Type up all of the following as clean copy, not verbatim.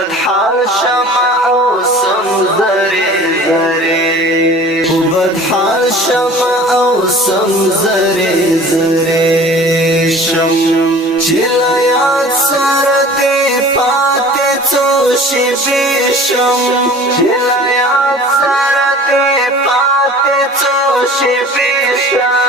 بدحال شمع او سم زری زری بدحال شمع او سم زری زری شم چلا یاد سر دی پاتی چو شبی شم چلا یاد سر دی پاتی چو شبی شم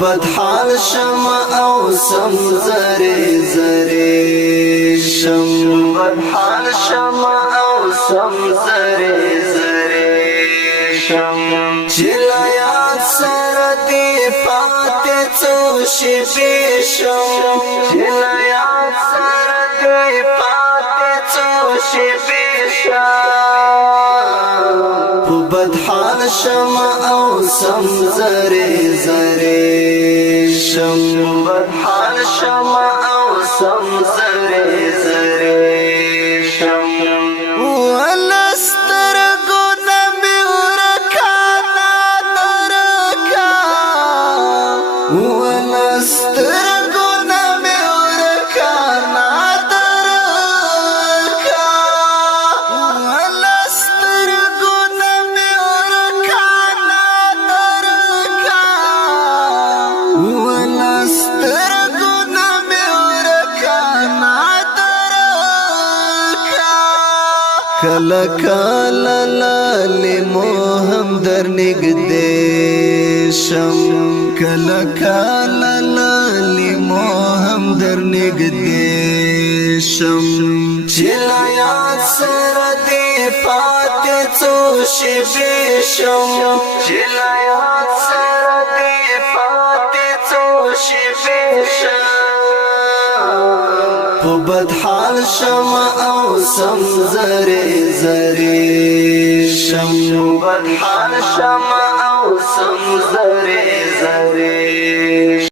بدحال شمع او سم زری زری شم بدحال شمع او سم زری زری شم چلا یاد سر دی پاتی چو شبی شم چلا یاد سر دی پاتی چو شبی شم بدحال شمع او سم زری زری شم بدحال شمع او سم زری زری شم ولسترگو نمی ورکانا درکا ولسترگو نمی ورکانا درکا ولسترگو نمی ورکانا درکا ولسترگو نمی ورکانا درکا کلا کلا لالی موهم در نگده شم کلا کلا لالی موهم در نگده شم چلا یاد سر دی پاتی چو شبی شم چلا یاد سر دی پاتی چو شبی شم بدحال شمع او سم زری زری شم بدحال شمع او سم زری زری